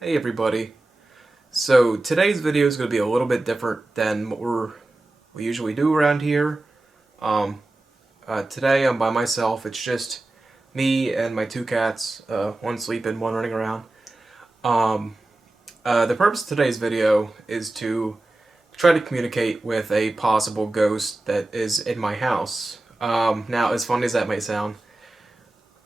Hey everybody. So today's video is going to be a little bit different than what we usually do around here. Um, Today I'm by myself. It's just me and my two cats, one sleeping, one running around. Um, the purpose of today's video is to try to communicate with a possible ghost that is in my house. Now, as funny as that may sound,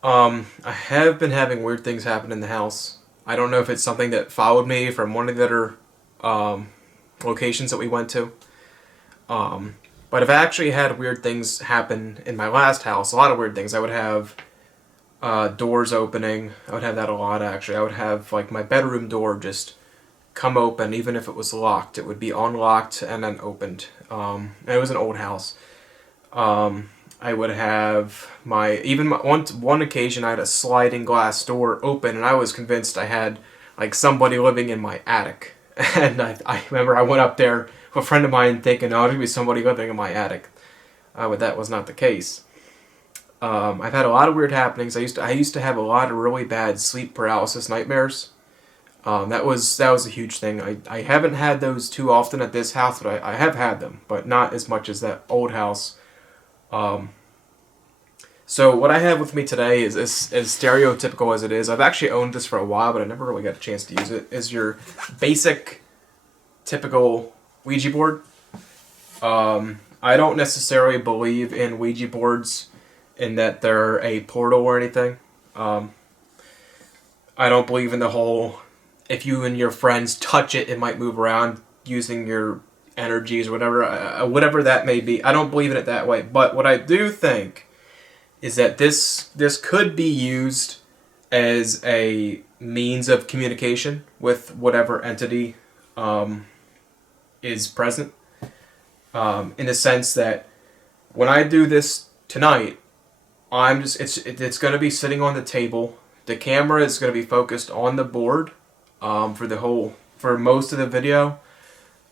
I have been having weird things happen in the house. I don't know if it's something that followed me from one of the other locations that we went to. But I've actually had weird things happen in my last house. A lot of weird things. I would have doors opening. I would have that a lot, actually. I would have, like, my bedroom door just come open, even if it was locked. It would be unlocked and then opened. And it was an old house. I would have one occasion I had a sliding glass door open, and I was convinced I had like somebody living in my attic. And I remember I went up there with a friend of mine thinking, oh, there'd be somebody living in my attic. But that was not the case. I've had a lot of weird happenings. I used to have a lot of really bad sleep paralysis nightmares. That was a huge thing. I haven't had those too often at this house, but I have had them, but not as much as that old house. So what I have with me today is as stereotypical as it is. I've actually owned this for a while, but I never really got a chance to use it. Is your basic, typical Ouija board. I don't necessarily believe in Ouija boards in that they're a portal or anything. I don't believe in the whole, if you and your friends touch it, it might move around using your energies or whatever that may be. I don't believe in it that way. But what I do think is that this could be used as a means of communication with whatever entity is present. In the sense that when I do this tonight, it's going to be sitting on the table. The camera is going to be focused on the board for most of the video.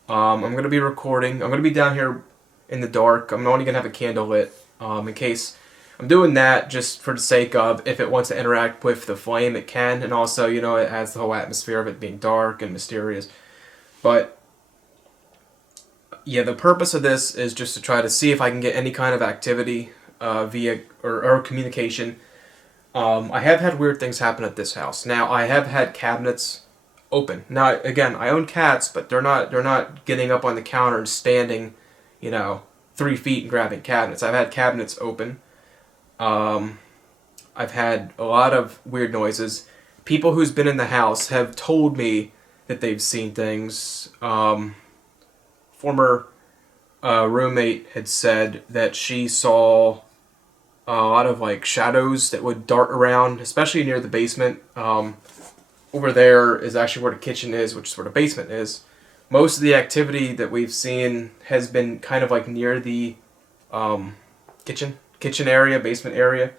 I'm going to be recording. I'm going to be down here in the dark. I'm only going to have a candle lit in case. I'm doing that just for the sake of if it wants to interact with the flame, it can. And also, it adds the whole atmosphere of it being dark and mysterious. But, yeah, the purpose of this is just to try to see if I can get any kind of activity via or communication. I have had weird things happen at this house. Now, I have had cabinets open. Now, again, I own cats, but they're not getting up on the counter and standing, 3 feet and grabbing cabinets. I've had cabinets open. I've had a lot of weird noises. People who's been in the house have told me that they've seen things. Former roommate had said that she saw a lot of like shadows that would dart around, especially near the basement. Over there is actually where the kitchen is, which is where the basement is. Most of the activity that we've seen has been kind of like near the kitchen area, basement area.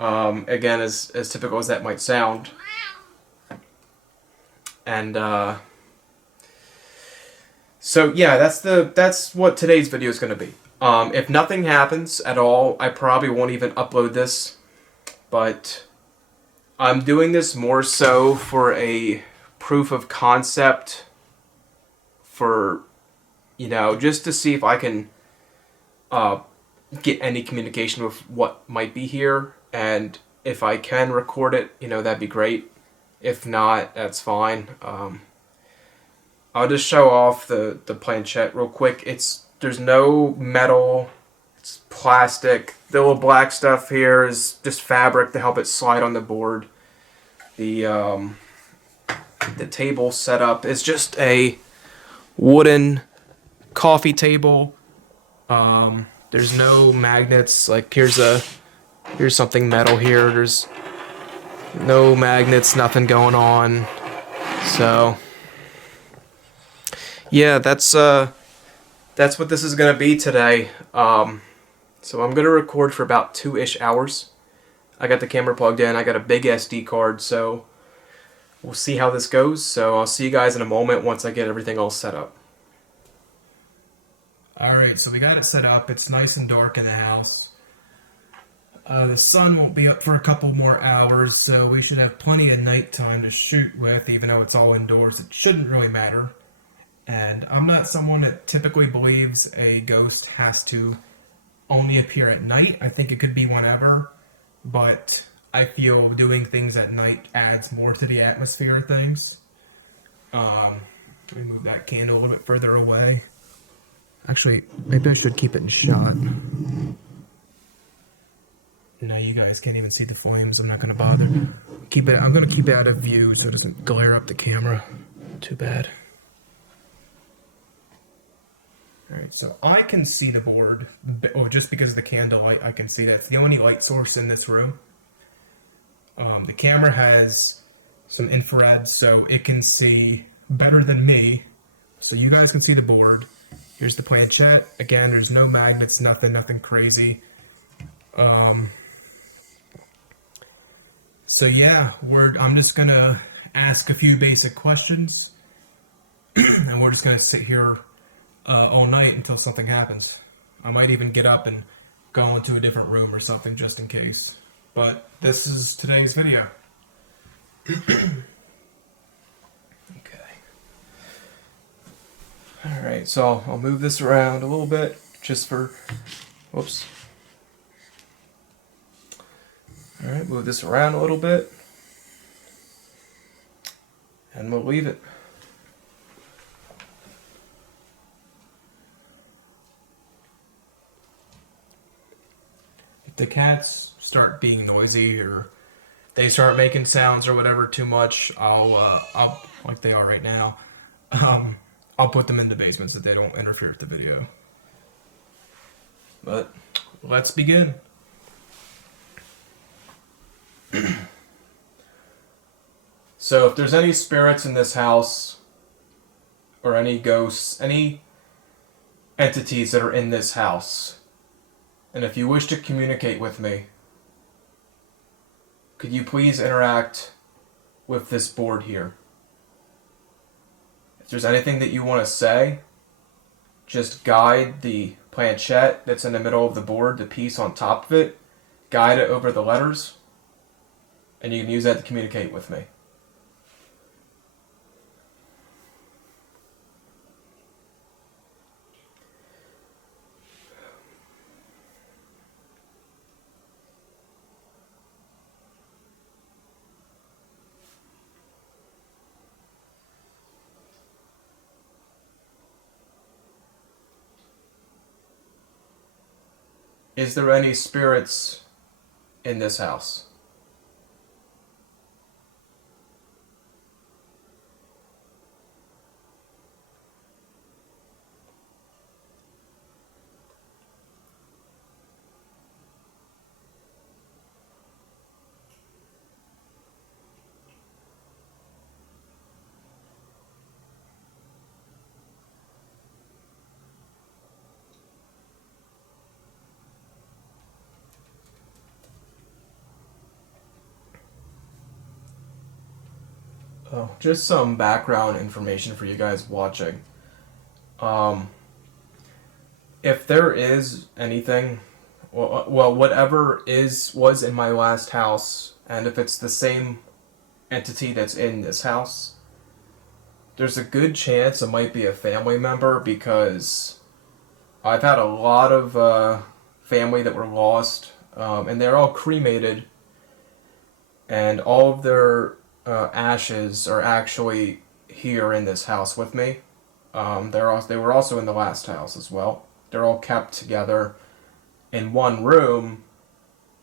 Again, as typical as that might sound. And so yeah, that's what today's video is going to be. If nothing happens at all, I probably won't even upload this. But I'm doing this more so for a proof of concept for, just to see if I can get any communication with what might be here, and if I can record it, that'd be great. If not, that's fine. I'll just show off the planchette real quick. There's no metal, it's plastic. The little black stuff here is just fabric to help it slide on the board. The table setup is just a wooden coffee table. There's no magnets. Like here's something metal here. There's no magnets, nothing going on. So yeah, that's what this is gonna be today. So I'm gonna record for about 2-ish hours. I got the camera plugged in. I got a big SD card, so we'll see how this goes. So I'll see you guys in a moment once I get everything all set up. Alright, so we got it set up. It's nice and dark in the house. The sun won't be up for a couple more hours, so we should have plenty of nighttime to shoot with, even though it's all indoors. It shouldn't really matter. And I'm not someone that typically believes a ghost has to only appear at night. I think it could be whenever, but I feel doing things at night adds more to the atmosphere of things. Let me move that candle a little bit further away. Actually, maybe I should keep it in shot. Now you guys can't even see the flames. I'm not gonna bother. I'm gonna keep it out of view so it doesn't glare up the camera. Too bad. Alright, so I can see the board. Oh, just because of the candle, I can see that. It's the only light source in this room. The camera has some infrared, so it can see better than me. So you guys can see the board. Here's the planchette. Again, there's no magnets, nothing crazy. So yeah, I'm just gonna ask a few basic questions, and we're just gonna sit here all night until something happens. I might even get up and go into a different room or something just in case. But this is today's video. Okay. Alright, so I'll move this around a little bit just for... Whoops. Alright, move this around a little bit. And we'll leave it. If the cats start being noisy or they start making sounds or whatever too much, I'll like they are right now, I'll put them in the basement so they don't interfere with the video. But let's begin. So if there's any spirits in this house, or any ghosts, any entities that are in this house, and if you wish to communicate with me, could you please interact with this board here? If there's anything that you want to say, just guide the planchette that's in the middle of the board, the piece on top of it, guide it over the letters, and you can use that to communicate with me. Is there any spirits in this house? Oh, just some background information for you guys watching. If there is anything, well, whatever was in my last house, and if it's the same entity that's in this house, there's a good chance it might be a family member, because I've had a lot of family that were lost, and they're all cremated, and all of their ashes are actually here in this house with me. They were also in the last house as well. They're all kept together in one room,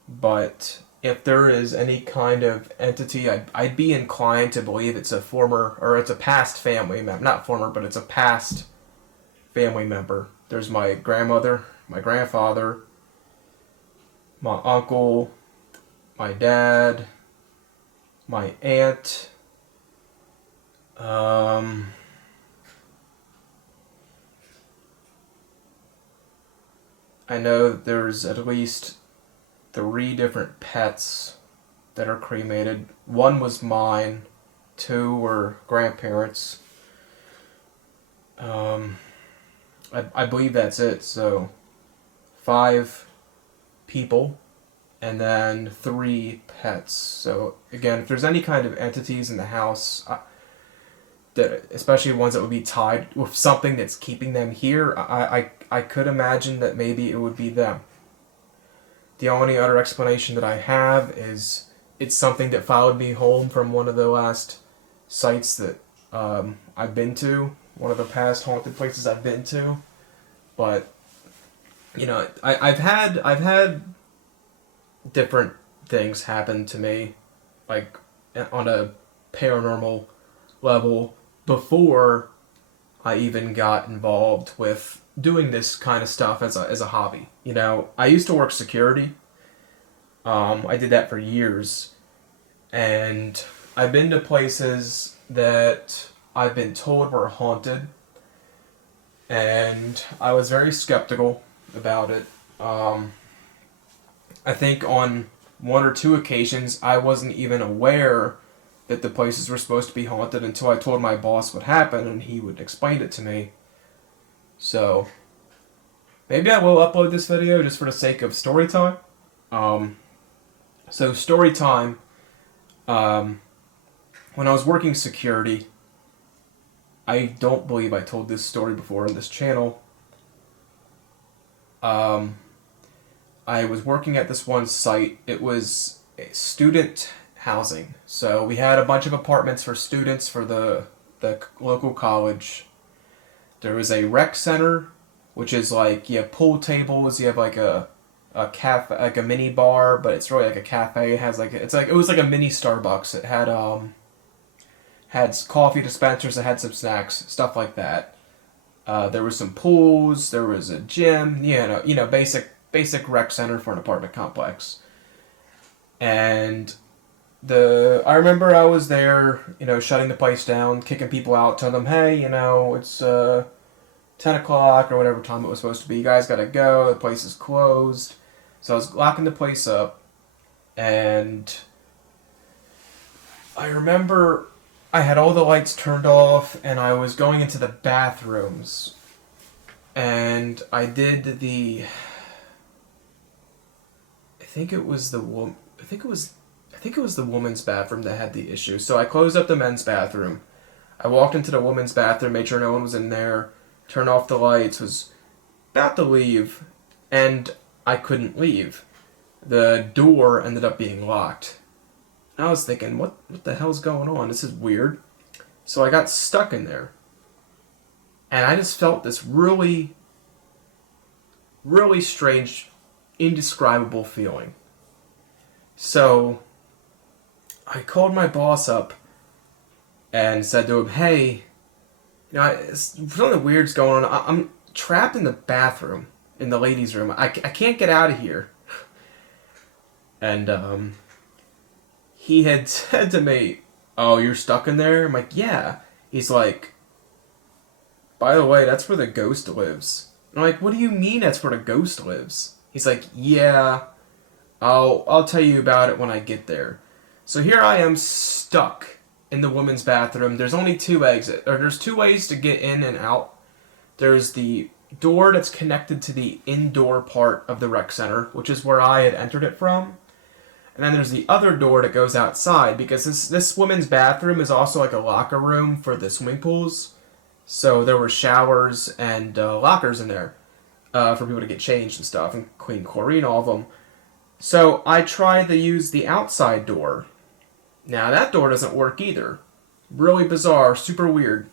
but if there is any kind of entity, I'd be inclined to believe it's a past family member. Not former, but it's a past family member. There's my grandmother, my grandfather, my uncle, my dad, my aunt, I know there's at least 3 different pets that are cremated. 1 was mine, 2 were grandparents. I believe that's it, so 5 people and then 3 pets. So again, if there's any kind of entities in the house, that, especially ones that would be tied with something that's keeping them here, I could imagine that maybe it would be them. The only other explanation that I have is it's something that followed me home from one of the last sites that I've been to, one of the past haunted places I've been to. But you know, I've had different things happen to me, like on a paranormal level, before I even got involved with doing this kind of stuff as a hobby. You know, I used to work security. I did that for years, and I've been to places that I've been told were haunted, and I was very skeptical about it. I think on 1 or 2 occasions I wasn't even aware that the places were supposed to be haunted until I told my boss what happened and he would explain it to me. So maybe I will upload this video just for the sake of story time. So story time. When I was working security, I don't believe I told this story before on this channel. I was working at this one site. It was a student housing. So we had a bunch of apartments for students for the local college. There was a rec center, which is like, you have pool tables, you have like a cafe, like a mini bar, but it's really like a cafe. It has it was like a mini Starbucks. It had coffee dispensers, it had some snacks, stuff like that. There was some pools, there was a gym, basic rec center for an apartment complex. And I remember I was there, shutting the place down, kicking people out, telling them, hey, it's 10 o'clock or whatever time it was supposed to be. You guys gotta go, the place is closed. So I was locking the place up, and I remember I had all the lights turned off, and I was going into the bathrooms, and I did I think it was the woman's bathroom that had the issue. So I closed up the men's bathroom. I walked into the woman's bathroom, made sure no one was in there, turned off the lights, was about to leave, and I couldn't leave. The door ended up being locked. I was thinking, what the hell's going on? This is weird. So I got stuck in there. And I just felt this really, really strange, indescribable feeling. So I called my boss up and said to him, hey, something weird's going on. I'm trapped in the bathroom, in the ladies' room. I can't get out of here. And he had said to me, oh, you're stuck in there? I'm like, yeah. He's like, by the way, that's where the ghost lives. And I'm like, what do you mean that's where the ghost lives? He's like, yeah, I'll tell you about it when I get there. So here I am stuck in the women's bathroom. There's only 2 exits, or there's 2 ways to get in and out. There's the door that's connected to the indoor part of the rec center, which is where I had entered it from. And then there's the other door that goes outside, because this women's bathroom is also like a locker room for the swimming pools. So there were showers and lockers in there for people to get changed and stuff, and clean chlorine, all of them. So I tried to use the outside door. Now that door doesn't work either. Really bizarre, super weird.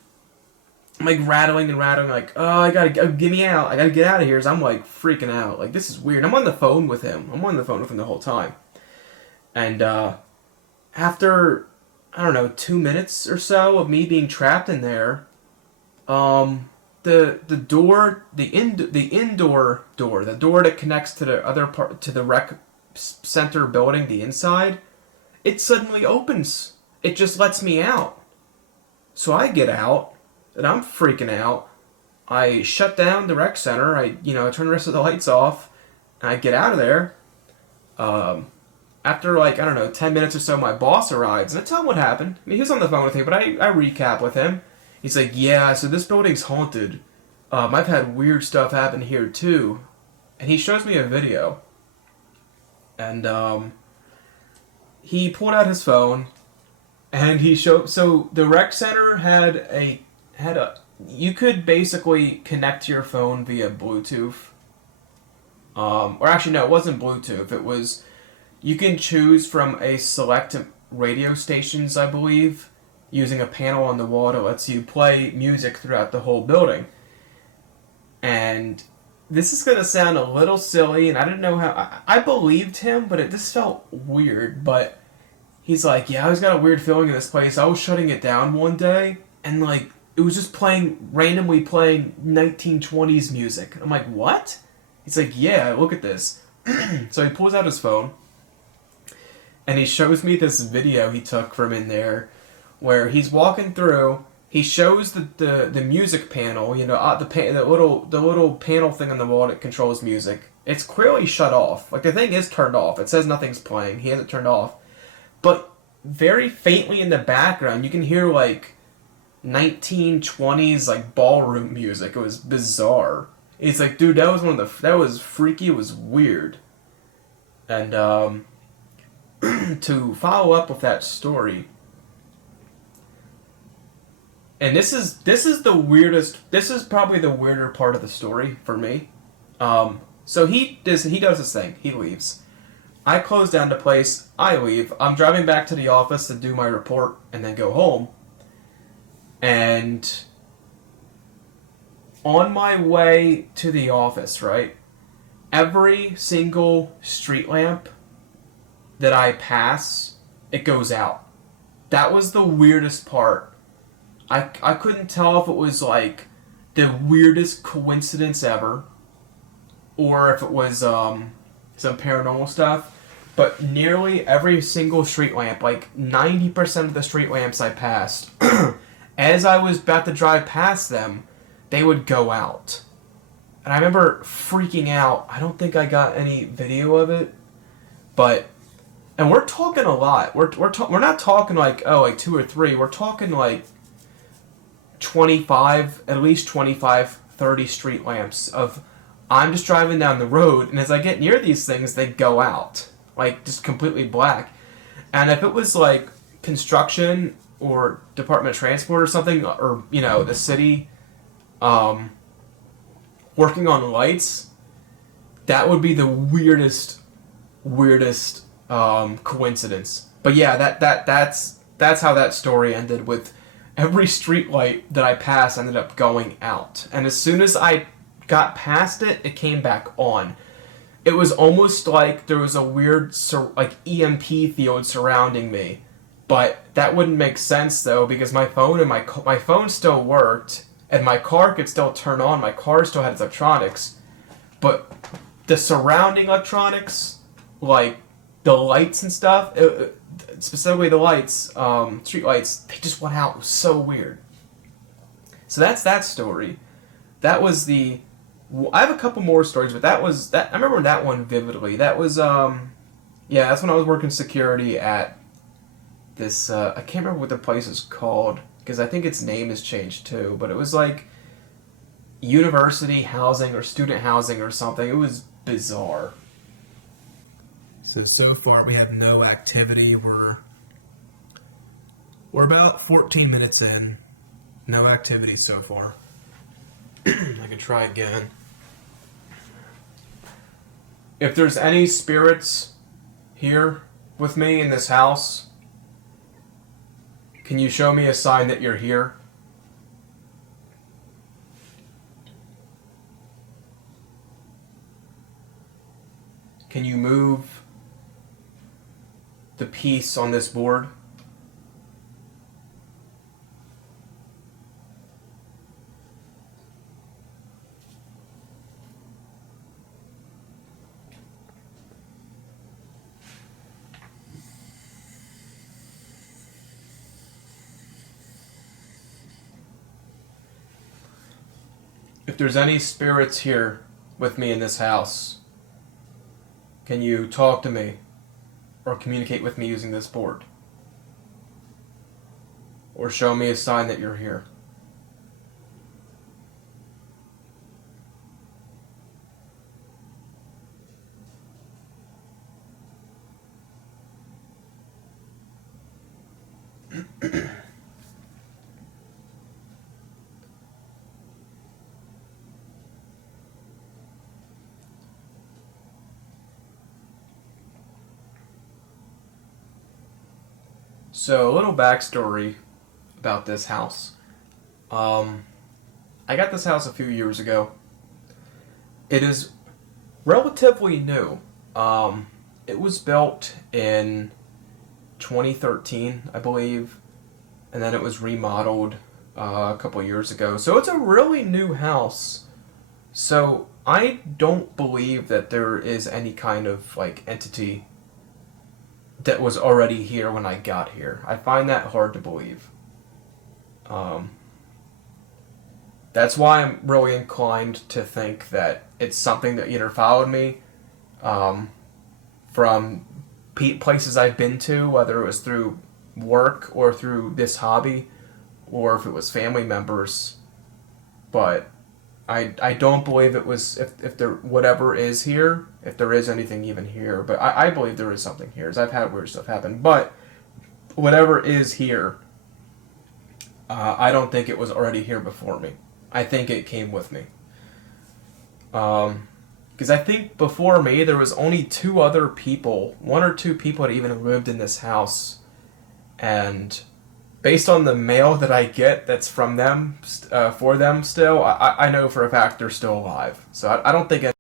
I'm like rattling, like, oh, get me out. I gotta get out of here. So I'm like freaking out. Like, this is weird. I'm on the phone with him. The whole time. And after, I don't know, 2 minutes or so of me being trapped in there, the door, the indoor door, the door that connects to the other part, to the rec center building, the inside, it suddenly opens. It just lets me out. So I get out, and I'm freaking out. I shut down the rec center. I turn the rest of the lights off, and I get out of there. After, 10 minutes or so, my boss arrives, and I tell him what happened. I mean, he was on the phone with me, but I recap with him. He's like, yeah, so this building's haunted. I've had weird stuff happen here, too. And he shows me a video. and he pulled out his phone, and he showed. So the rec center had a you could basically connect to your phone via Bluetooth. Or actually, no, it wasn't Bluetooth. It was you can choose from a select radio stations, I believe, using a panel on the wall that lets you play music throughout the whole building. And this is going to sound a little silly, and I didn't know how. I believed him, but it just felt weird. But he's like, yeah, I was got a weird feeling in this place. I was shutting it down one day, and like, it was just randomly playing 1920s music. I'm like, what? He's like, yeah, look at this. So he pulls out his phone, and he shows me this video he took from in there, where he's walking through. He shows the music panel, the little panel thing on the wall that controls music. It's clearly shut off. Like, the thing is turned off. It says nothing's playing. He has it turned off. But very faintly in the background, you can hear like 1920s like ballroom music. It was bizarre. It's like, dude, that was freaky. It was weird. And to follow up with that story, and this is the weirdest. This is probably the weirder part of the story for me. So he does this thing. He leaves. I close down the place. I leave. I'm driving back to the office to do my report and then go home. And on my way to the office, right, every single street lamp that I pass, it goes out. That was the weirdest part. I couldn't tell if it was like the weirdest coincidence ever, or if it was some paranormal stuff. But nearly every single street lamp, like 90% of the street lamps I passed, as I was about to drive past them, they would go out. And I remember freaking out. I don't think I got any video of it, but, and we're talking a lot. We're not talking like, oh, like 2 or 3. We're talking like 25, at least 25, 30 street lamps of, I'm just driving down the road, and as I get near these things, they go out. Like, just completely black. And if it was like construction or Department of Transport or something, or, the city working on lights, that would be the weirdest coincidence. But yeah, that's how that story ended, with every street light that I passed ended up going out. And as soon as I got past it, it came back on. It was almost like there was a weird EMP field surrounding me. But that wouldn't make sense, though, because my phone still worked, and my car could still turn on. My car still had its electronics. But the surrounding electronics, like the lights and stuff, specifically the lights, street lights, they just went out. It was so weird. So that's that story. That was the... I have a couple more stories, but that was... I remember that one vividly. That was, that's when I was working security at this, I can't remember what the place is called, because I think its name has changed too, but it was like university housing or student housing or something. It was bizarre. So far we have no activity. We're about 14 minutes in. No activity so far. I can try again. If there's any spirits here with me in this house, can you show me a sign that you're here? Can you move the piece on this board? If there's any spirits here with me in this house, can you talk to me or communicate with me using this board? Or show me a sign that you're here? So, a little backstory about this house. I got this house a few years ago. It is relatively new. It was built in 2013, I believe, and then it was remodeled a couple years ago. So it's a really new house. So I don't believe that there is any kind of like entity that was already here when I got here. I find that hard to believe. That's why I'm really inclined to think that it's something that either followed me from places I've been to, whether it was through work or through this hobby, or if it was family members. But I don't believe it was, if there, whatever is here, if there is anything even here, but I believe there is something here, as I've had weird stuff happen. But whatever is here, I don't think it was already here before me. I think it came with me. Because I think before me, there was only two other people, one or two people that even lived in this house. And based on the mail that I get that's from them, for them still, I know for a fact they're still alive. So I don't think anyone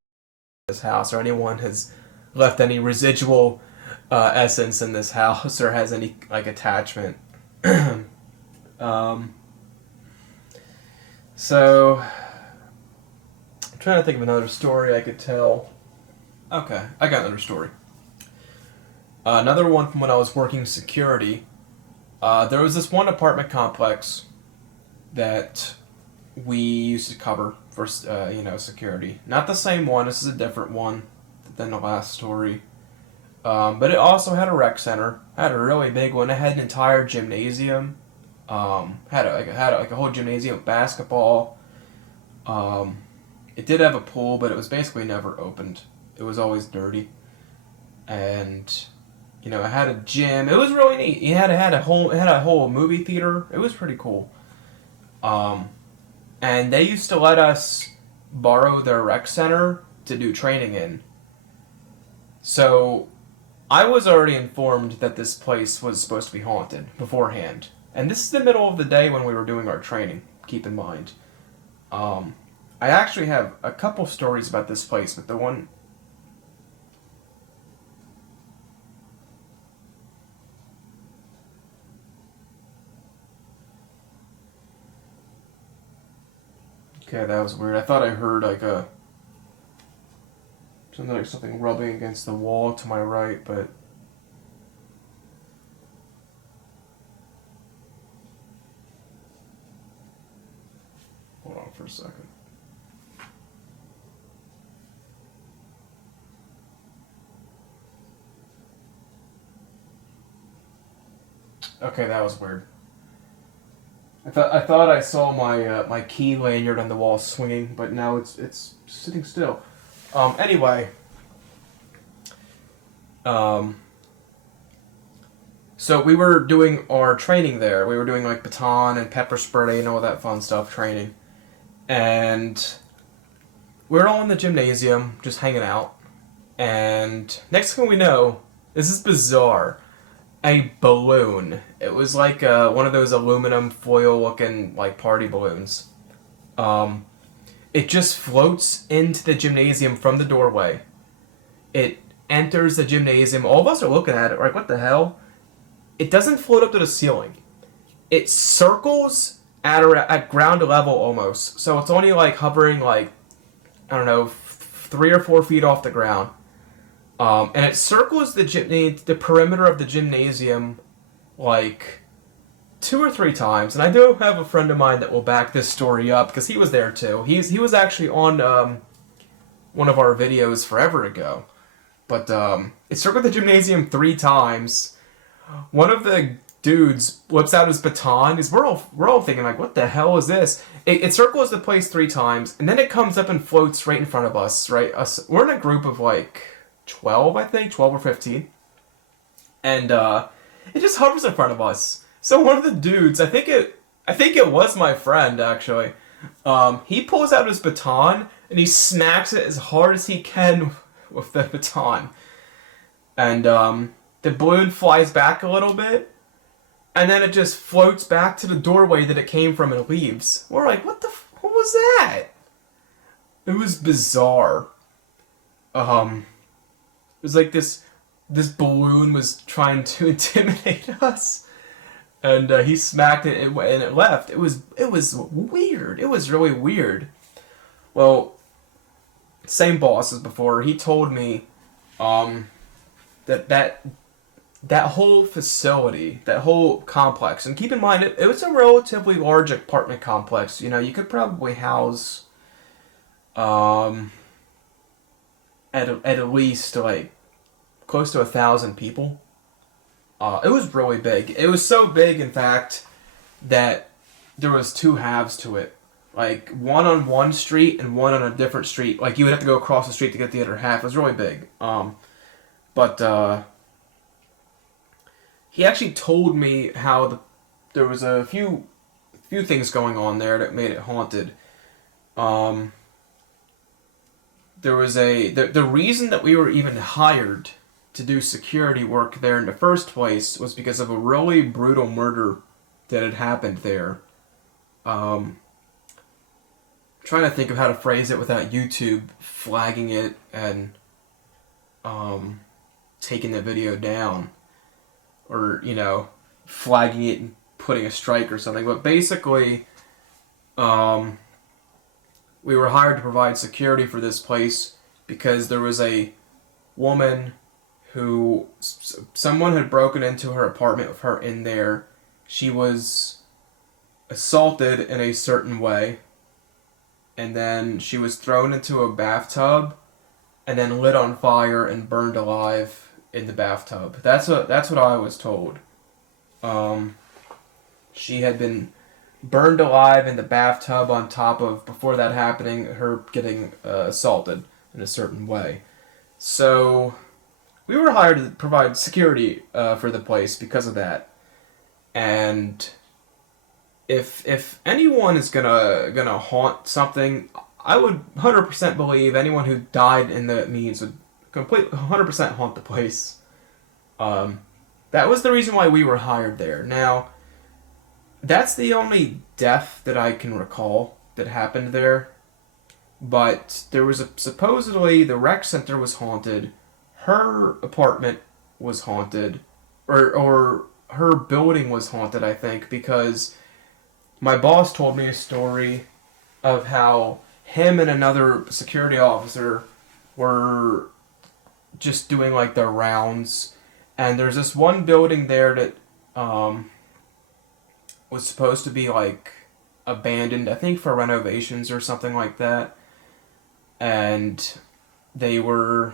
in this house or anyone has left any residual essence in this house or has any like attachment. So I'm trying to think of another story I could tell. Okay, I got another story. Another one from when I was working security. There was this one apartment complex that we used to cover for, security. Not the same one. This is a different one than the last story. But it also had a rec center. Had a really big one. It had an entire gymnasium. Had a whole gymnasium, basketball. It did have a pool, but it was basically never opened. It was always dirty. And it had a gym. It was really neat. It had a whole movie theater. It was pretty cool. And they used to let us borrow their rec center to do training in. So I was already informed that this place was supposed to be haunted beforehand. And this is the middle of the day when we were doing our training, keep in mind. I actually have a couple stories about this place, but the one... Okay, that was weird. I thought I heard something rubbing against the wall to my right, but... Hold on for a second. Okay, that was weird. I thought I saw my key lanyard on the wall swinging, but now it's sitting still. Anyway. So we were doing our training there. We were doing like baton and pepper spray and all that fun stuff training. And we were all in the gymnasium, just hanging out. And next thing we know, this is bizarre. A balloon. It was like one of those aluminum foil looking like party balloons. It just floats into the gymnasium from the doorway. It enters the gymnasium. All of us are looking at it like, what the hell? It doesn't float up to the ceiling. It circles at ground level almost. So it's only like hovering like, I don't know, 3 or 4 feet off the ground. And it circles the perimeter of the gymnasium like 2 or 3 times. And I do have a friend of mine that will back this story up because he was there too. He was actually on one of our videos forever ago. But it circled the gymnasium 3 times. One of the dudes whips out his baton. We're all thinking like, what the hell is this? It circles the place 3 times, and then it comes up and floats right in front of us. Right, we're in a group of like 12, I think, 12 or 15, and it just hovers in front of us. So one of the dudes, I think it was my friend actually. He pulls out his baton and he smacks it as hard as he can with the baton, and the balloon flies back a little bit, and then it just floats back to the doorway that it came from and leaves. We're like, what was that? It was bizarre. It was like this balloon was trying to intimidate us, and he smacked it and it left. It was weird. It was really weird. Well, same boss as before. He told me that whole facility, that whole complex, and keep in mind it was a relatively large apartment complex. You know, you could probably house at least like close to 1,000 people. It was really big. It was so big, in fact, that there was two halves to it. Like one on one street and one on a different street. Like you would have to go across the street to get the other half. It was really big. But he actually told me how there was a few things going on there that made it haunted. There was the reason that we were even hired to do security work there in the first place was because of a really brutal murder that had happened there. Trying to think of how to phrase it without YouTube flagging it and taking the video down, or flagging it and putting a strike or something. But basically, we were hired to provide security for this place because there was a woman who someone had broken into her apartment with her in there. She was assaulted in a certain way, and then she was thrown into a bathtub and then lit on fire and burned alive in the bathtub. That's what I was told. She had been burned alive in the bathtub on top of, before that happening, her getting assaulted in a certain way. So we were hired to provide security for the place because of that. And if anyone is gonna haunt something, I would 100% believe anyone who died in the means would completely 100% haunt the place. That was the reason why we were hired there. Now, that's the only death that I can recall that happened there. But there was supposedly the rec center was haunted, her apartment was haunted, or her building was haunted, I think, because my boss told me a story of how him and another security officer were just doing like their rounds, and there's this one building there that was supposed to be like abandoned, I think for renovations or something like that, and they were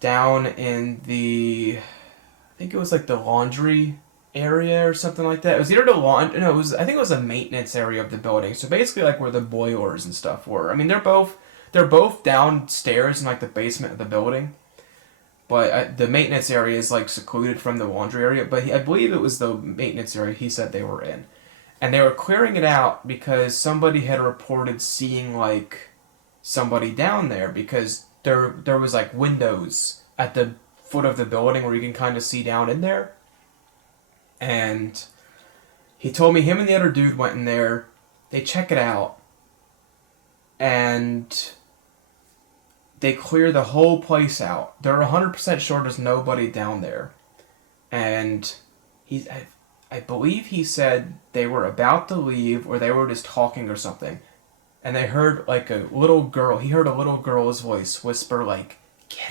down in the, I think it was like the laundry area or something like that. It was either the no, I think it was a maintenance area of the building. So basically like where the boilers and stuff were. I mean, they're both downstairs in like the basement of the building. But the maintenance area is like secluded from the laundry area. But I believe it was the maintenance area he said they were in. And they were clearing it out because somebody had reported seeing like somebody down there, because there was like windows at the foot of the building where you can kind of see down in there. And he told me him and the other dude went in there, they check it out, and they clear the whole place out. They're 100% sure there's nobody down there. And I believe he said they were about to leave, or they were just talking or something. And they heard like he heard a little girl's voice whisper like, "Get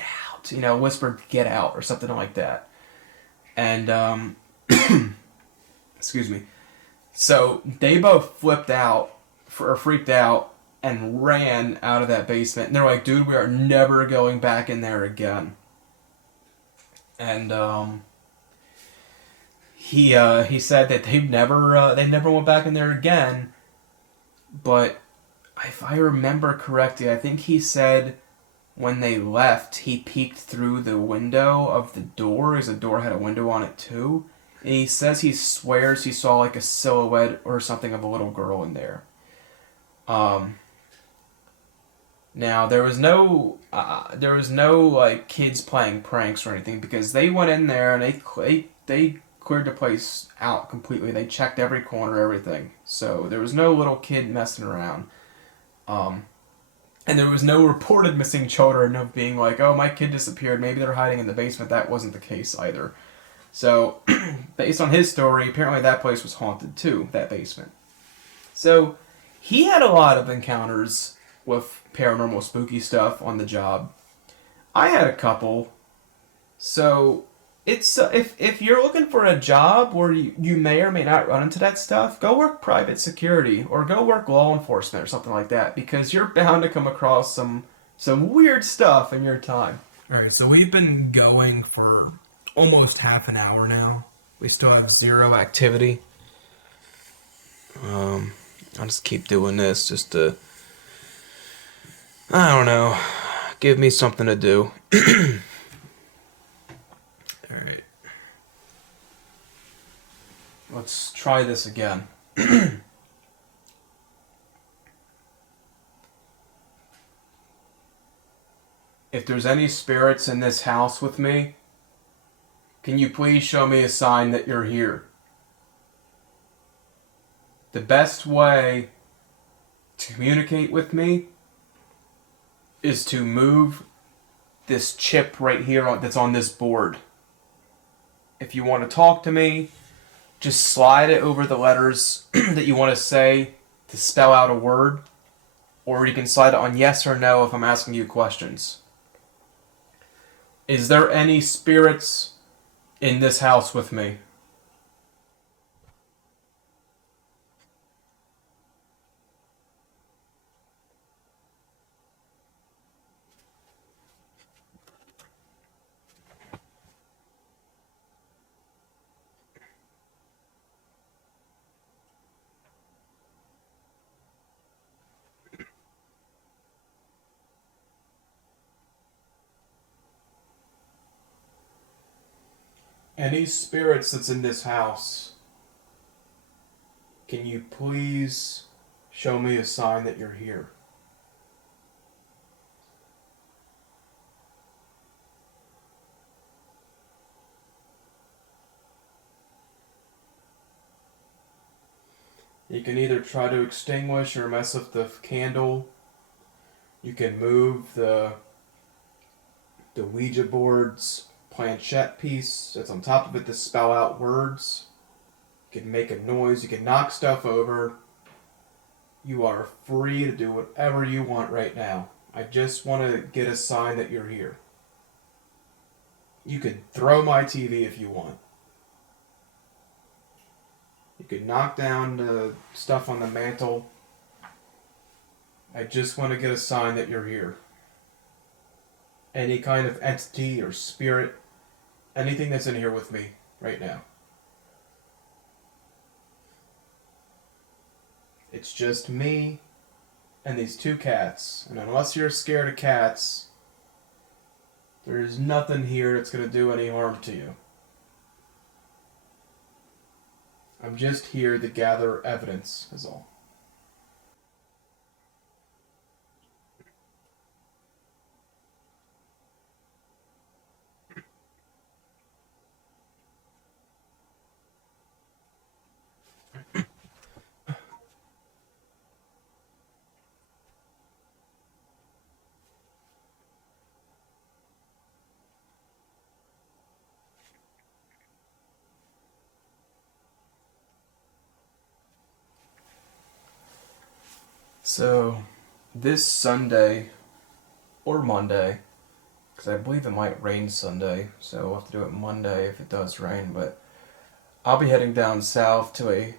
out," whispered "get out" or something like that. And, excuse me. So they both freaked out, and ran out of that basement. And they're like, "Dude, we are never going back in there again." And he said that they never went back in there again. But if I remember correctly, I think he said when they left, he peeked through the window of the door, as the door had a window on it too. And he says he swears he saw like a silhouette or something of a little girl in there. Now there was no like kids playing pranks or anything, because they went in there and they cleared the place out completely. They checked every corner, everything. So there was no little kid messing around. And there was no reported missing children of being like, oh, my kid disappeared, maybe they're hiding in the basement. That wasn't the case either. So, based on his story, apparently that place was haunted too, that basement. So, he had a lot of encounters with paranormal spooky stuff on the job. I had a couple. So, it's if you're looking for a job where you may or may not run into that stuff, go work private security or go work law enforcement or something like that, because you're bound to come across some weird stuff in your time. Alright, so we've been going for almost half an hour now. We still have zero activity. I'll just keep doing this just to, I don't know, give me something to do. Alright. Let's try this again. If there's any spirits in this house with me, can you please show me a sign that you're here? The best way to communicate with me is to move this chip right here that's on this board. If you want to talk to me, just slide it over the letters that you want to say to spell out a word, or you can slide it on yes or no if I'm asking you questions. Is there any spirits in this house with me? Any spirits that's in this house, can you please show me a sign that you're here? You can either try to extinguish or mess with the candle. You can move the Ouija board's planchette piece that's on top of it to spell out words. You can make a noise. You can knock stuff over. You are free to do whatever you want right now. I just want to get a sign that you're here. You can throw my TV if you want. You could knock down the stuff on the mantle. I just want to get a sign that you're here. Any kind of entity or spirit, anything that's in here with me right now. It's just me and these two cats. And unless you're scared of cats, there's nothing here that's going to do any harm to you. I'm just here to gather evidence, is all. So, this Sunday, or Monday, because I believe it might rain Sunday, so we'll have to do it Monday if it does rain, but I'll be heading down south to a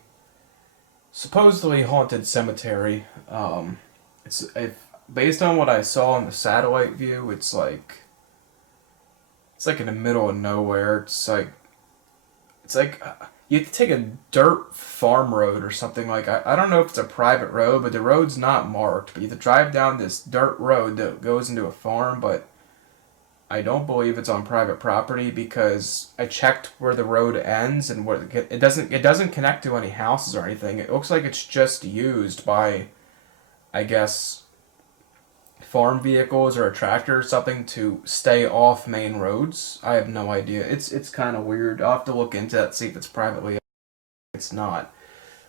supposedly haunted cemetery. Based on what I saw in the satellite view, it's like in the middle of nowhere. It's like you have to take a dirt farm road or something. Like, I don't know if it's a private road, but the road's not marked. But you have to drive down this dirt road that goes into a farm, but I don't believe it's on private property because I checked where the road ends and where it doesn't connect to any houses or anything. It looks like it's just used by, I guess, farm vehicles or a tractor or something to stay off main roads. I have no idea. It's kind of weird. I'll have to look into that, see if it's privately. It's not.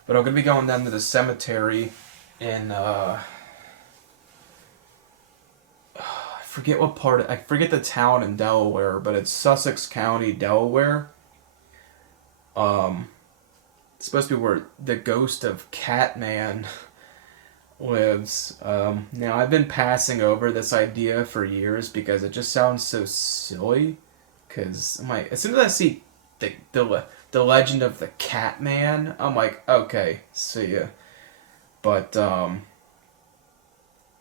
But I'm gonna be going down to the cemetery in I forget what part. I forget the town in Delaware, but it's Sussex County, Delaware. Um, it's supposed to be where the ghost of Catman lives. Now I've been passing over this idea for years because it just sounds so silly. Because I'm like, as soon as I see the legend of the Catman, I'm like, okay, see ya. But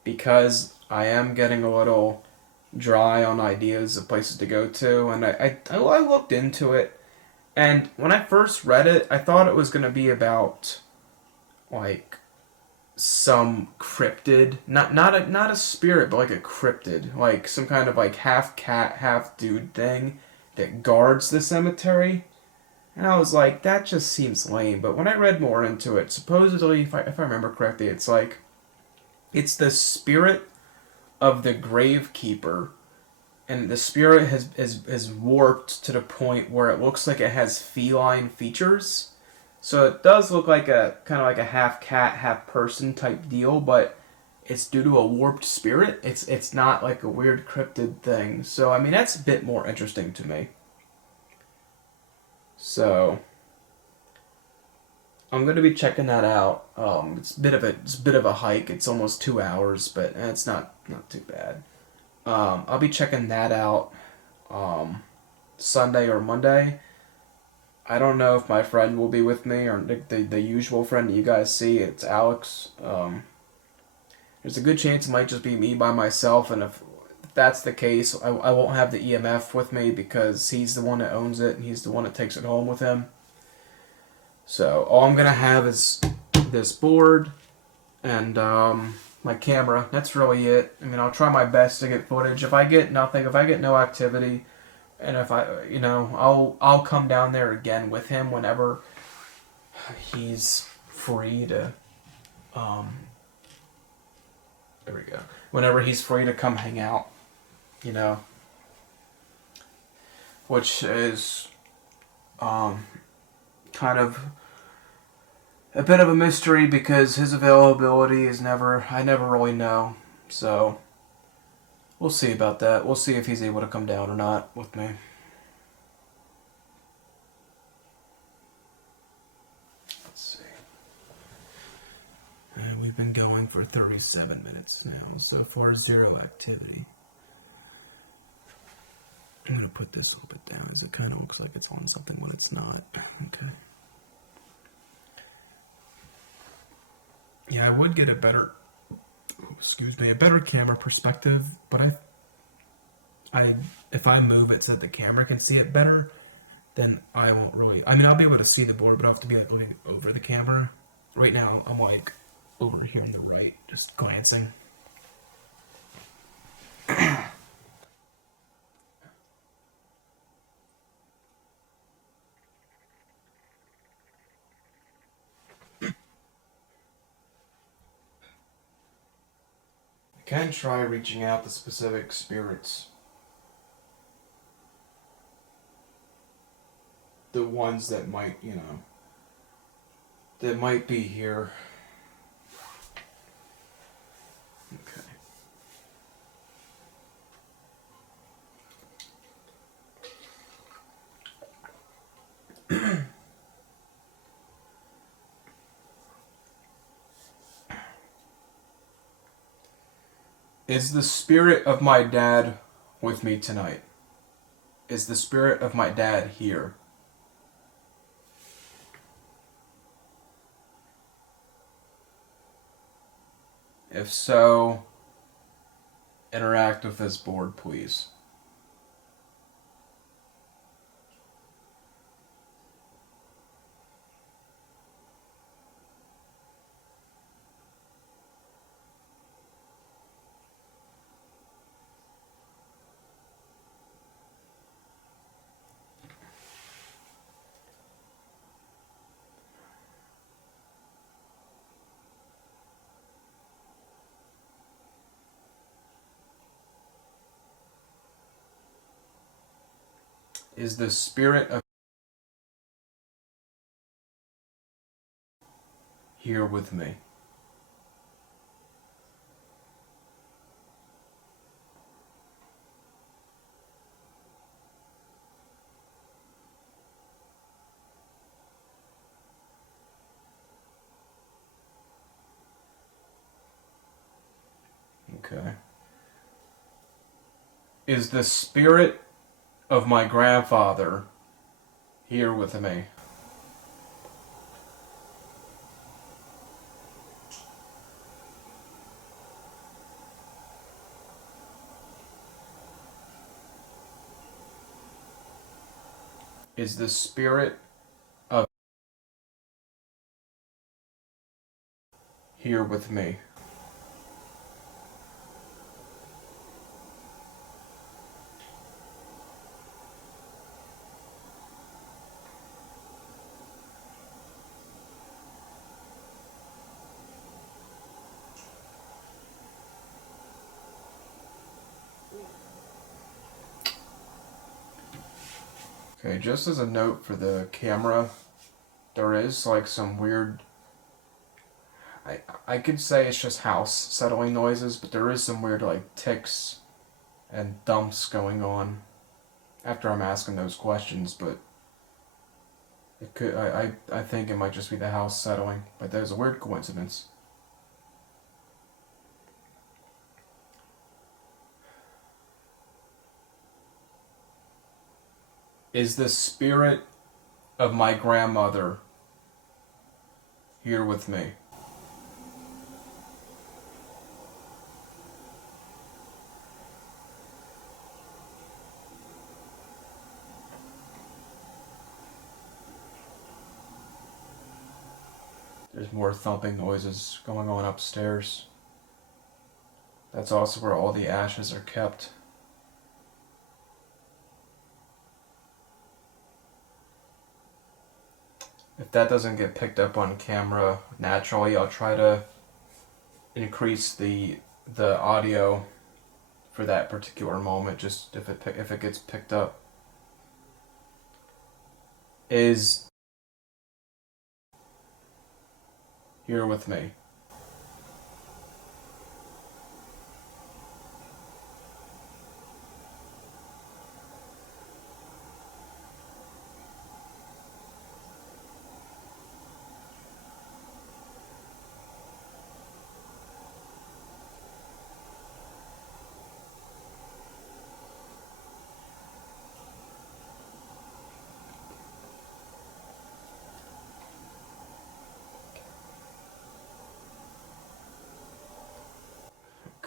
because I am getting a little dry on ideas of places to go to, and I looked into it, and when I first read it, I thought it was gonna be about like some cryptid, not a spirit, but like a cryptid, like some kind of like half cat, half dude thing that guards the cemetery. And I was like, that just seems lame. But when I read more into it, supposedly, if I remember correctly, it's the spirit of the gravekeeper, and the spirit has warped to the point where it looks like it has feline features. So it does look like a kind of like a half cat, half person type deal, but it's due to a warped spirit. It's not like a weird cryptid thing. So I mean that's a bit more interesting to me. So I'm gonna be checking that out. It's a bit of a hike. It's almost 2 hours, but it's not too bad. I'll be checking that out um, Sunday or Monday. I don't know if my friend will be with me or the usual friend that you guys see. It's Alex. There's a good chance it might just be me by myself, and if that's the case, I won't have the EMF with me because he's the one that owns it and he's the one that takes it home with him. So all I'm gonna have is this board and my camera. That's really it. I mean, I'll try my best to get footage. If I get nothing, if I get no activity, and if I'll come down there again with him whenever he's free to. Um, there we go. Whenever he's free to come hang out, you know, which is kind of a bit of a mystery because his availability is I never really know. So we'll see about that. We'll see if he's able to come down or not with me. Let's see. We've been going for 37 minutes now. So far, zero activity. I'm going to put this a little bit down as it kind of looks like it's on something when it's not. Okay. Yeah, I would get a better camera perspective, but if I move it so that the camera can see it better, then I won't really. I mean, I'll be able to see the board, but I'll have to be like over the camera. Right now, I'm like over here on the right, just glancing. I can try reaching out to specific spirits. The ones that might, that might be here. Okay. Is the spirit of my dad with me tonight? Is the spirit of my dad here? If so, interact with this board, please. Is the spirit of here with me? Okay. Is the spirit of my grandfather here with me? Is the spirit of here with me? Okay, just as a note for the camera, there is like some weird, I could say it's just house settling noises, but there is some weird like ticks and dumps going on after I'm asking those questions, but it could, I think it might just be the house settling, but there's a weird coincidence. Is the spirit of my grandmother here with me? There's more thumping noises going on upstairs. That's also where all the ashes are kept. If that doesn't get picked up on camera naturally, I'll try to increase the audio for that particular moment, just if it gets picked up. Is here with me.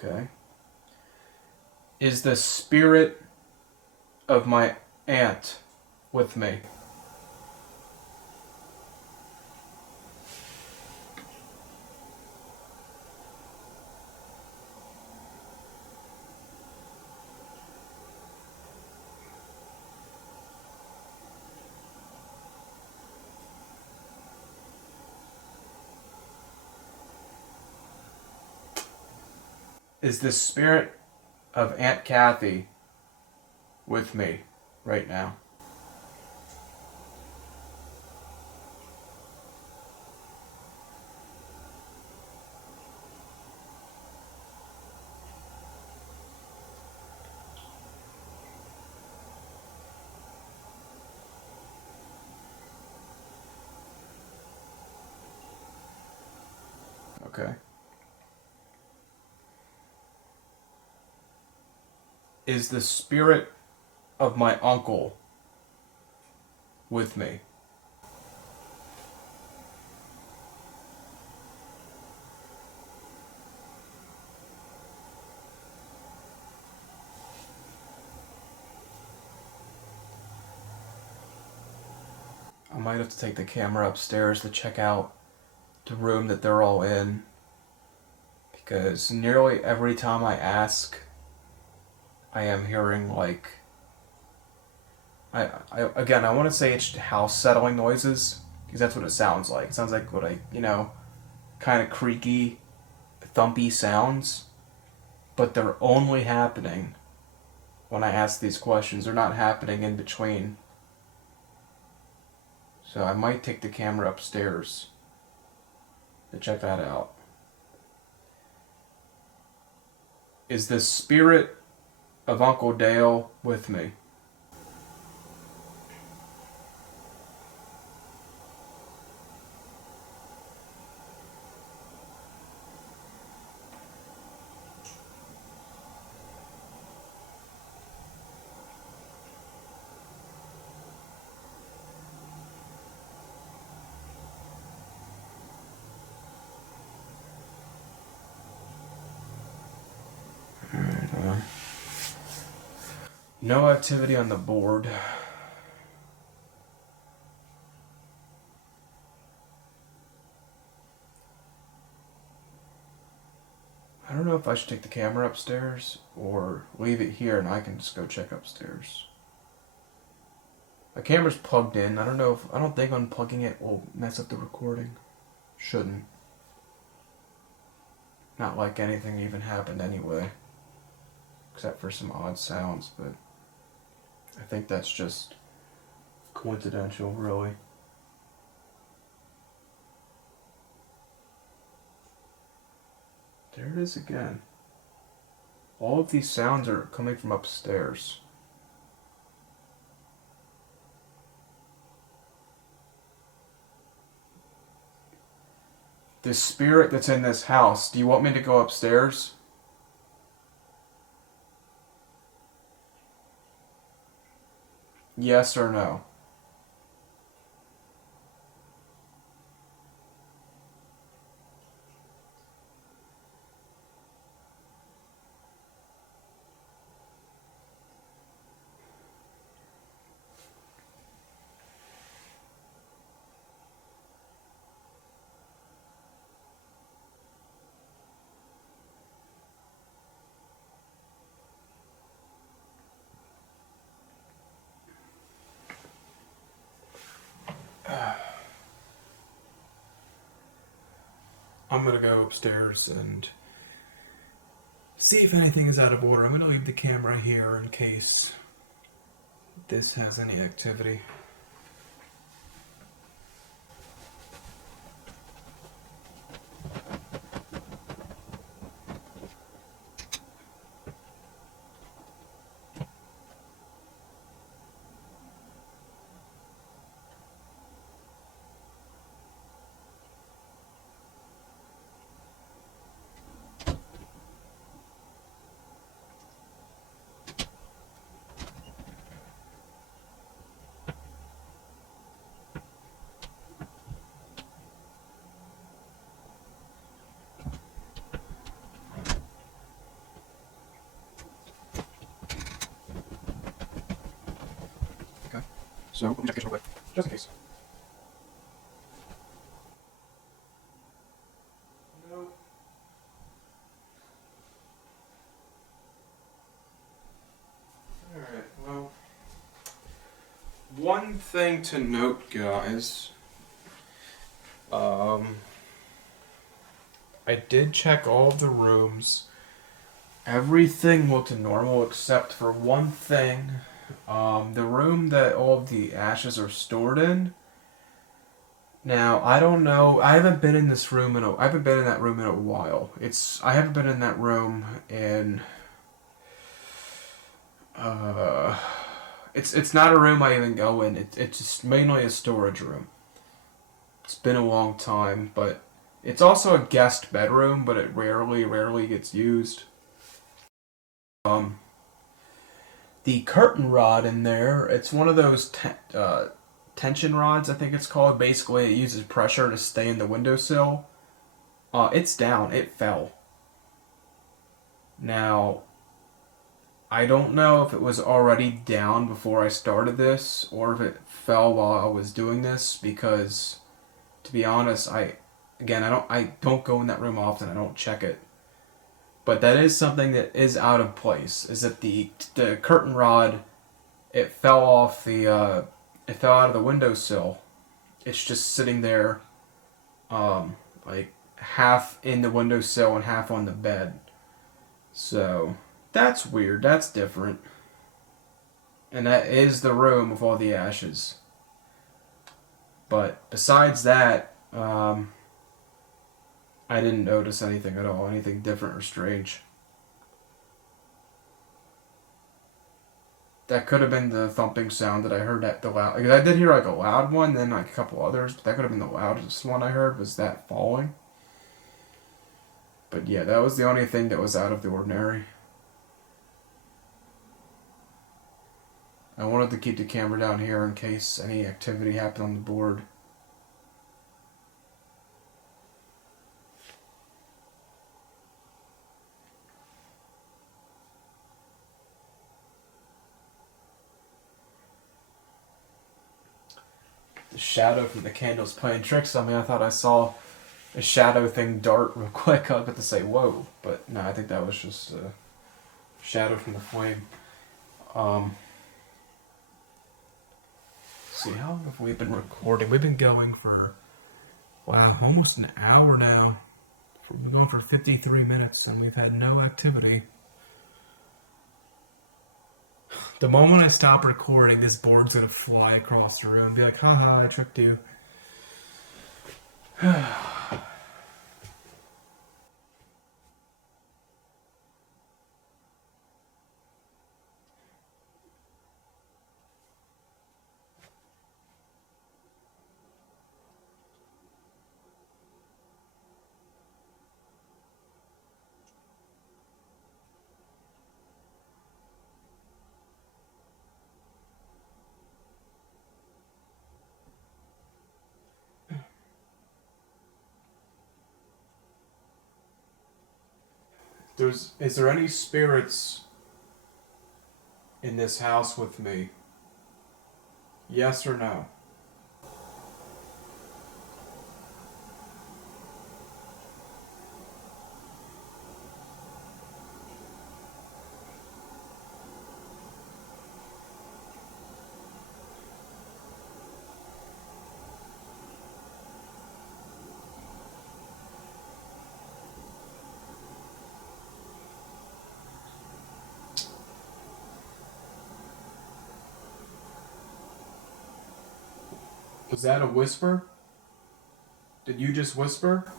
Okay. Is the spirit of my aunt with me? Is the spirit of Aunt Kathy with me right now? Okay. Is the spirit of my uncle with me? I might have to take the camera upstairs to check out the room that they're all in, because nearly every time I ask, I am hearing like I want to say it's house settling noises, because that's what it sounds like. It sounds like what kind of creaky, thumpy sounds, but they're only happening when I ask these questions. They're not happening in between. So I might take the camera upstairs to check that out. Is the spirit of Uncle Dale with me? No activity on the board. I don't know if I should take the camera upstairs or leave it here and I can just go check upstairs. My camera's plugged in. I don't think unplugging it will mess up the recording. Shouldn't. Not like anything even happened anyway. Except for some odd sounds, but I think that's just coincidental, really. There it is again. All of these sounds are coming from upstairs. The spirit that's in this house, do you want me to go upstairs? Yes or no? I'm gonna go upstairs and see if anything is out of order. I'm gonna leave the camera here in case this has any activity. Okay, so let me check this real quick, just in case. Nope. Alright, well, one thing to note, guys, I did check all of the rooms. Everything looked normal except for one thing. The room that all of the ashes are stored in. Now, I don't know. I haven't been in this room I haven't been in that room in a while. I haven't been in that room in it's not a room I even go in. It's just mainly a storage room. It's been a long time, but it's also a guest bedroom, but it rarely gets used. The curtain rod in there, it's one of those tension rods, I think it's called. Basically, it uses pressure to stay in the windowsill. It's down. It fell. Now, I don't know if it was already down before I started this, or if it fell while I was doing this, because, to be honest, I don't go in that room often. I don't check it. But that is something that is out of place. Is that the curtain rod? It fell off it fell out of the windowsill. It's just sitting there, like half in the windowsill and half on the bed. So that's weird. That's different. And that is the room with all the ashes. But besides that, I didn't notice anything at all, anything different or strange. That could have been the thumping sound that I heard at the loud. Like, I did hear like a loud one, then like a couple others, but that could have been the loudest one I heard was that falling. But yeah, that was the only thing that was out of the ordinary. I wanted to keep the camera down here in case any activity happened on the board. The shadow from the candle's playing tricks on me. I thought I saw a shadow thing dart real quick. I was about to say whoa, but no, I think that was just a shadow from the flame. See, how long have we been recording? We've been going for, wow, almost an hour now. We've been going for 53 minutes and we've had no activity. The moment I stop recording, this board's gonna fly across the room and be like, haha, I tricked you. Is there any spirits in this house with me? Yes or no? Was that a whisper? Did you just whisper?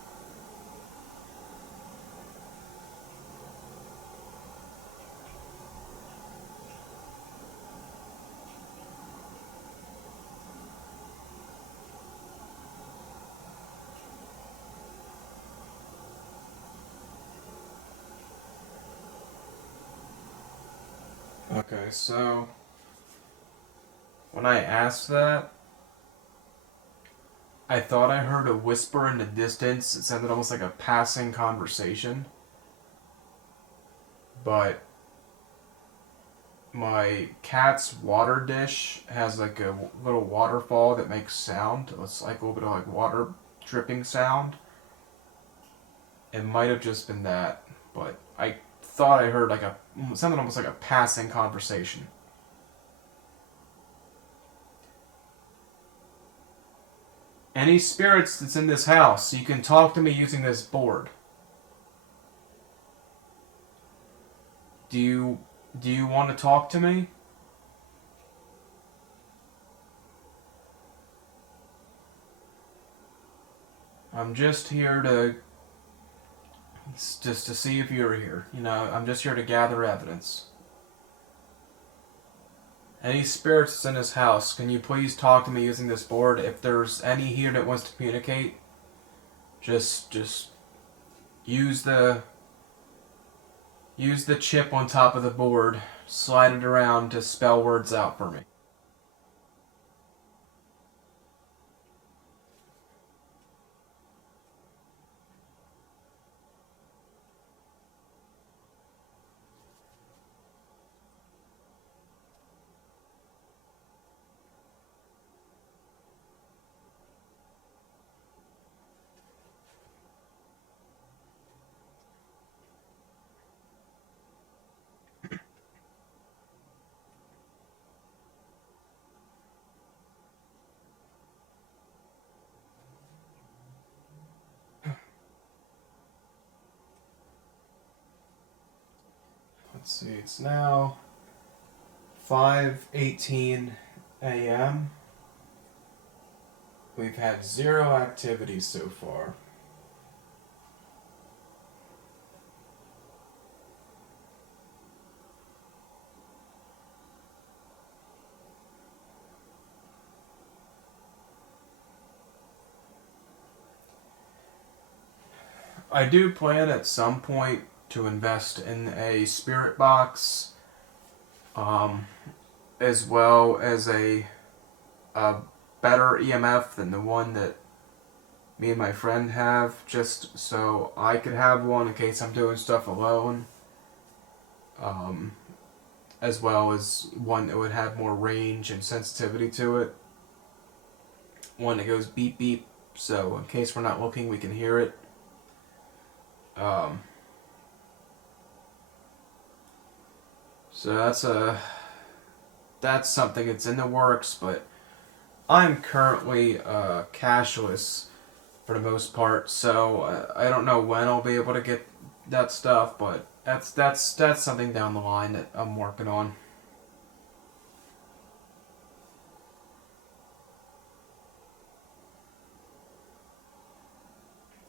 Okay, so when I asked that, I thought I heard a whisper in the distance. It sounded almost like a passing conversation. But my cat's water dish has like a little waterfall that makes sound. It's like a little bit of like water dripping sound. It might have just been that, but I thought I heard like it sounded almost like a passing conversation. Any spirits that's in this house, you can talk to me using this board. Do you want to talk to me? I'm just here to see if you're here. You know, I'm just here to gather evidence. Any spirits in this house, can you please talk to me using this board? If there's any here that wants to communicate, just use the chip on top of the board, slide it around to spell words out for me. Let's see, it's now 5:18 a.m. we've had 0 activity so far. I do plan at some point to invest in a spirit box, as well as a better EMF than the one that me and my friend have, just so I could have one in case I'm doing stuff alone, as well as one that would have more range and sensitivity to it. One that goes beep beep, so in case we're not looking, we can hear it. So that's something that's in the works, but I'm currently cashless for the most part, so I don't know when I'll be able to get that stuff, but that's something down the line that I'm working on.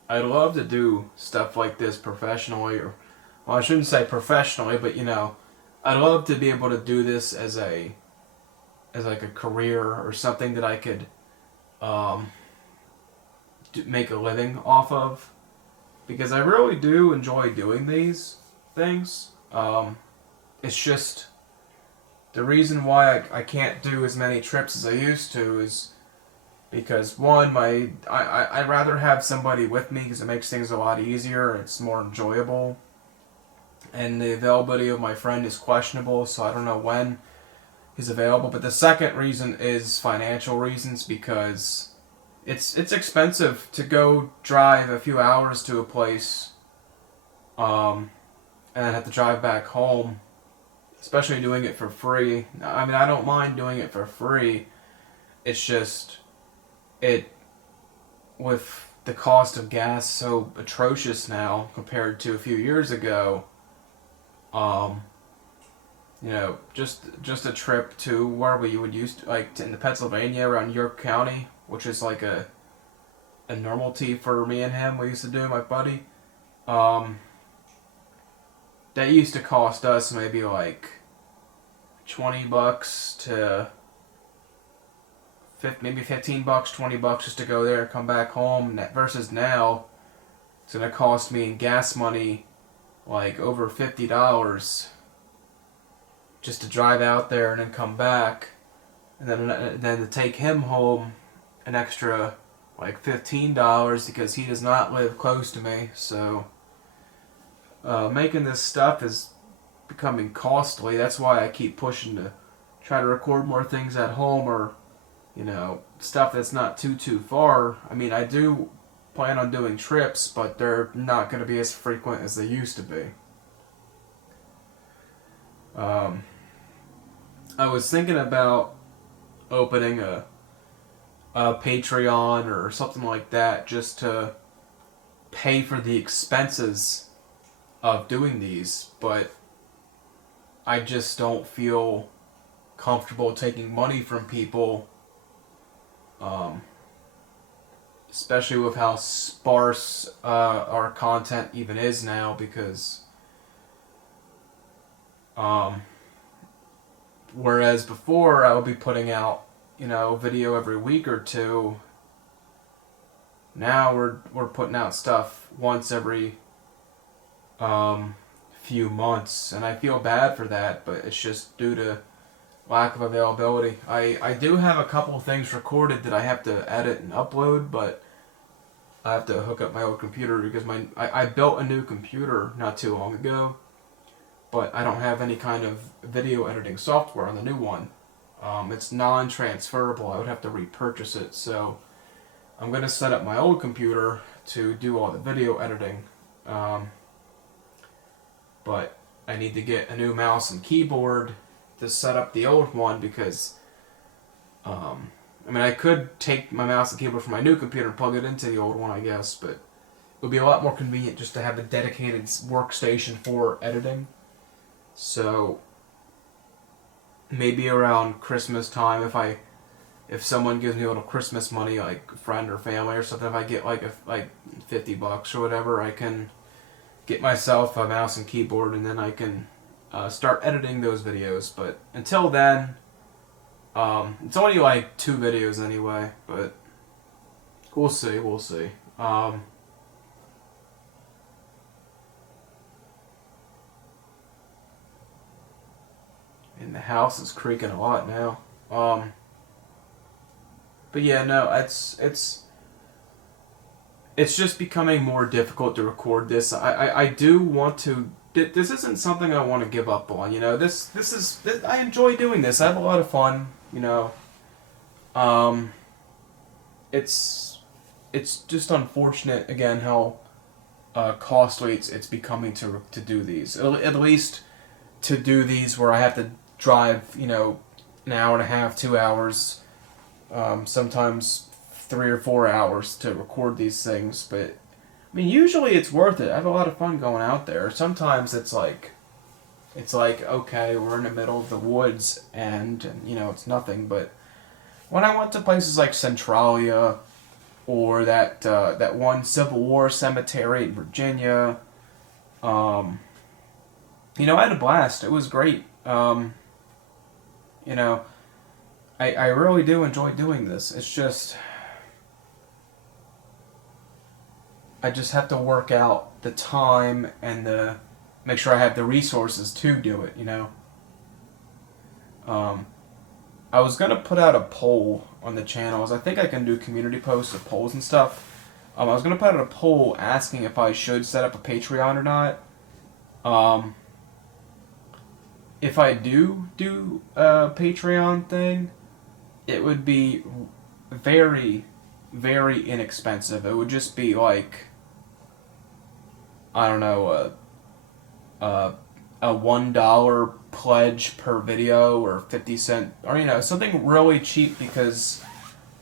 I'd love to do stuff like this professionally, or well, I shouldn't say professionally, but I'd love to be able to do this as like a career or something that I could make a living off of, because I really do enjoy doing these things. It's just the reason why I can't do as many trips as I used to is because one, I'd rather have somebody with me because it makes things a lot easier and it's more enjoyable. And the availability of my friend is questionable, so I don't know when he's available. But the second reason is financial reasons, because it's expensive to go drive a few hours to a place, and then have to drive back home, especially doing it for free. I mean, I don't mind doing it for free. It's just with the cost of gas so atrocious now compared to a few years ago. Just a trip to where we would used to, like in the Pennsylvania around York County, which is like a normalty for me and him. We used to do, my buddy. That used to cost us maybe like $20 to maybe $15, $20 just to go there and come back home. Versus now, it's gonna cost me in gas money like over $50 just to drive out there and then come back, and then to take him home an extra like $15 because he does not live close to me. So making this stuff is becoming costly. That's why I keep pushing to try to record more things at home, or stuff that's not too far. I mean, I do plan on doing trips, but they're not going to be as frequent as they used to be. I was thinking about opening a Patreon or something like that, just to pay for the expenses of doing these, but I just don't feel comfortable taking money from people, especially with how sparse our content even is now, because whereas before I would be putting out video every week or two, now we're putting out stuff once every few months, and I feel bad for that, but it's just due to lack of availability. I do have a couple things recorded that I have to edit and upload, but I have to hook up my old computer because I built a new computer not too long ago, but I don't have any kind of video editing software on the new one. It's non-transferable. I would have to repurchase it, so I'm going to set up my old computer to do all the video editing, but I need to get a new mouse and keyboard to set up the old one, because I could take my mouse and keyboard from my new computer and plug it into the old one, I guess, but it would be a lot more convenient just to have a dedicated workstation for editing. So maybe around Christmas time, if I if someone gives me a little Christmas money, like a friend or family or something, if I get like $50 or whatever, I can get myself a mouse and keyboard, and then I can start editing those videos. But until then, it's only like 2 videos anyway, but we'll see, we'll see. And the house is creaking a lot now. But yeah, no, it's just becoming more difficult to record this. I do want to. This isn't something I want to give up on. You know, this is. I enjoy doing this. I have a lot of fun. You know. It's just unfortunate again how costly it's becoming to do these. At least to do these where I have to drive, you know, an hour and a half, 2 hours, sometimes 3 or 4 hours to record these things. But I mean, usually it's worth it. I have a lot of fun going out there. Sometimes it's like okay, we're in the middle of the woods and you know it's nothing. But when I went to places like Centralia or that one Civil War cemetery in Virginia, you know, I had a blast. It was great. You know, I really do enjoy doing this. It's just I just have to work out the time and make sure I have the resources to do it, you know. I was gonna put out a poll on the channels. I think I can do community posts of polls and stuff. I was gonna put out a poll asking if I should set up a Patreon or not. If I do a Patreon thing, it would be very, very inexpensive. It would just be like, I don't know, a $1 pledge per video or 50 cent, or you know, something really cheap, because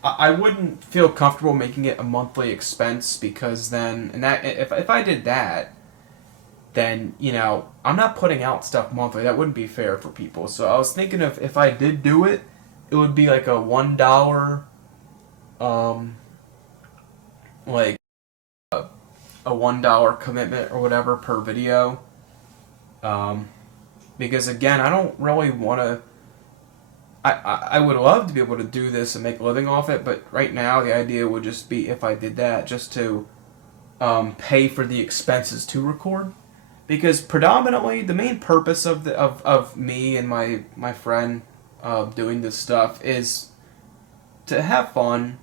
I wouldn't feel comfortable making it a monthly expense, because then, and that if I did that, then, you know, I'm not putting out stuff monthly. That wouldn't be fair for people. So I was thinking of, if I did do it, it would be like a $1, like a $1 commitment or whatever per video. Because again, I don't really want to. I would love to be able to do this and make a living off it, but right now the idea would just be, if I did that, just to pay for the expenses to record. Because predominantly the main purpose of me and my friend doing this stuff is to have fun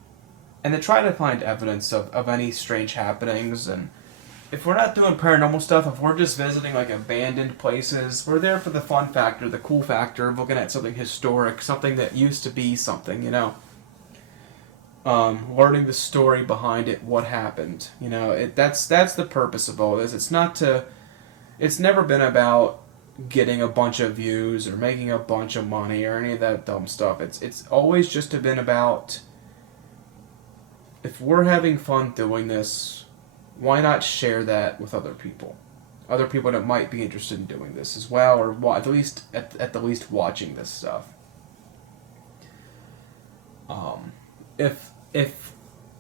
and to try to find evidence of any strange happenings. And if we're not doing paranormal stuff, if we're just visiting like abandoned places, we're there for the fun factor, the cool factor of looking at something historic, something that used to be something, you know. Learning the story behind it, what happened, you know. That's the purpose of all this. It's never been about getting a bunch of views or making a bunch of money or any of that dumb stuff. It's always just been about, if we're having fun doing this, why not share that with other people? Other people that might be interested in doing this as well, or at the least watching this stuff. If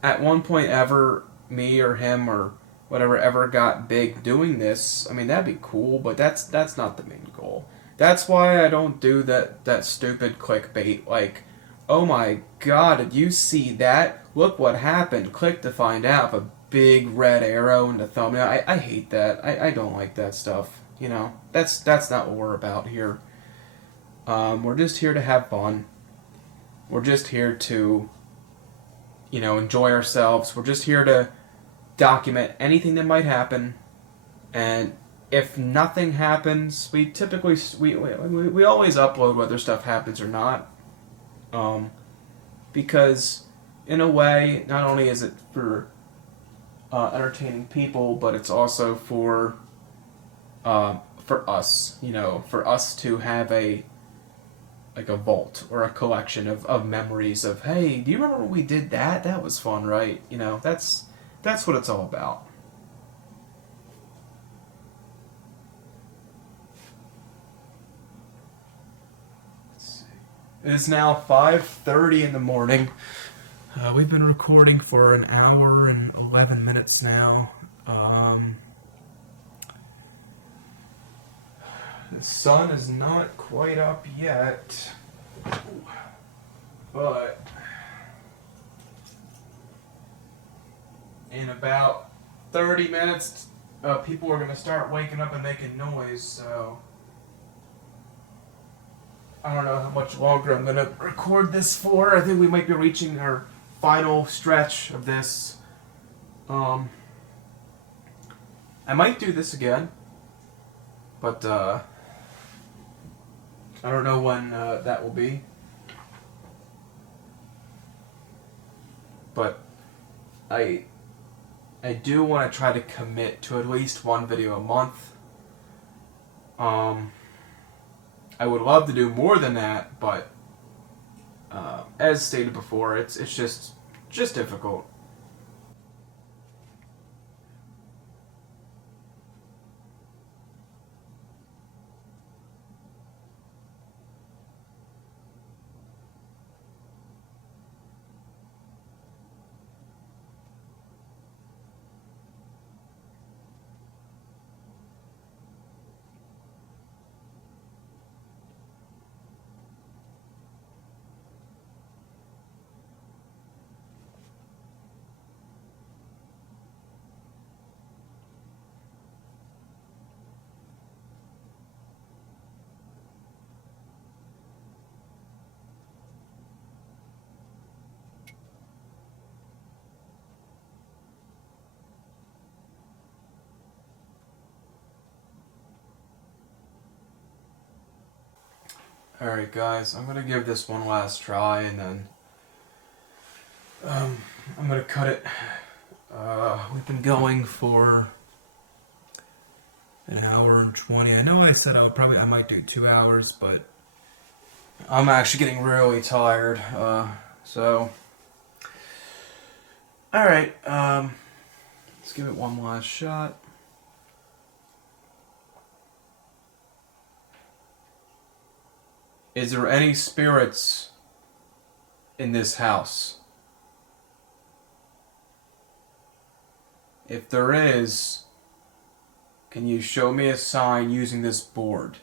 at one point ever me or him or whatever ever got big doing this, I mean, that'd be cool, but that's not the main goal. That's why I don't do that stupid clickbait, like, oh my god, did you see that? Look what happened. Click to find out. A big red arrow in the thumbnail. I hate that. I don't like that stuff. You know, that's not what we're about here. We're just here to have fun. We're just here to, you know, enjoy ourselves. We're just here to document anything that might happen. And if nothing happens, we typically we always upload whether stuff happens or not. Because in a way, not only is it for entertaining people, but it's also for us, you know, for us to have a vault or a collection of memories of, hey, do you remember when we did that? That was fun, right? You know, that's what it's all about. Let's see. It is now 5:30 in the morning. We've been recording for an hour and 11 minutes now. The sun is not quite up yet, but in about 30 minutes, people are going to start waking up and making noise, so I don't know how much longer I'm going to record this for. I think we might be reaching our final stretch of this. I might do this again, but I don't know when that will be. But I do want to try to commit to at least one video a month. I would love to do more than that, but as stated before, it's just difficult. Alright guys, I'm gonna give this one last try and then I'm gonna cut it. We've been going for an hour and 20. I know I said I might do 2 hours, but I'm actually getting really tired. So alright, let's give it one last shot. Is there any spirits in this house? If there is, can you show me a sign using this board?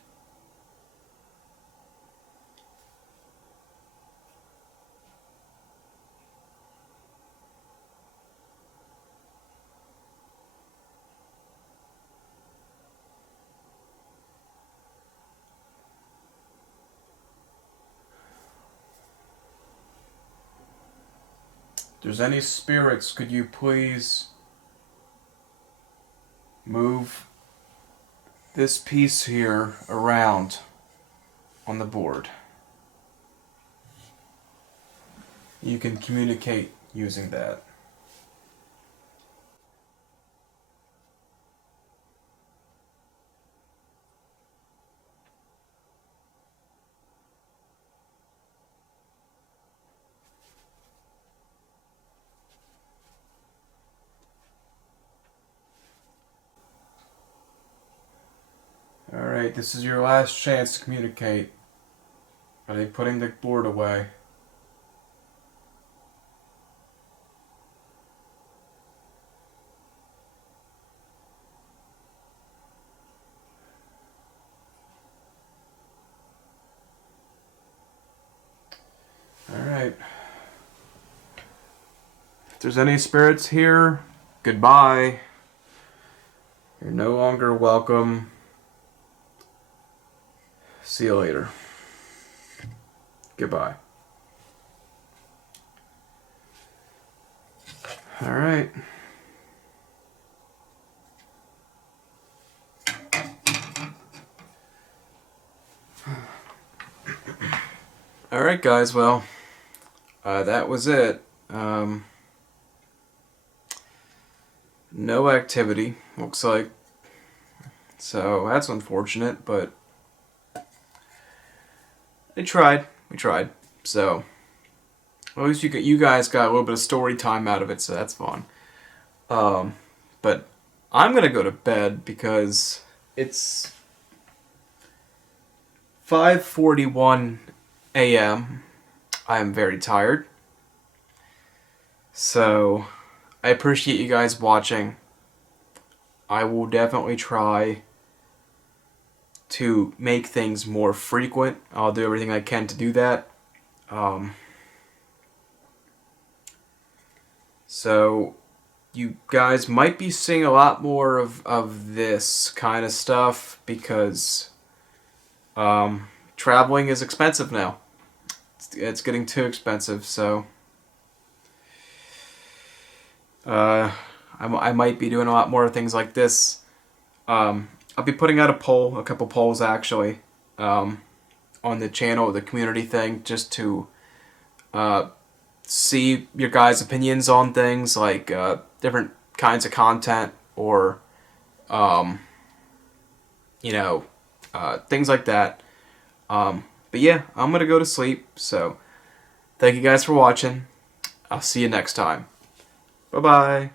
If there's any spirits, could you please move this piece here around on the board? You can communicate using that. Alright, this is your last chance to communicate. Are they putting the board away? Alright. If there's any spirits here, goodbye. You're no longer welcome. See you later. Goodbye. Alright. Alright guys, well, that was it. No activity, looks like. So that's unfortunate, but we tried. So at least you guys got a little bit of story time out of it, so that's fun. But I'm gonna go to bed because it's 5:41 a.m. I am very tired. So, I appreciate you guys watching. I will definitely try to make things more frequent. I'll do everything I can to do that. So, you guys might be seeing a lot more of this kind of stuff because traveling is expensive now. It's getting too expensive, so I might be doing a lot more things like this. I'll be putting out a couple polls actually, on the channel, the community thing, just to see your guys' opinions on things like different kinds of content or things like that. But yeah, I'm gonna go to sleep, so thank you guys for watching. I'll see you next time. Bye-bye.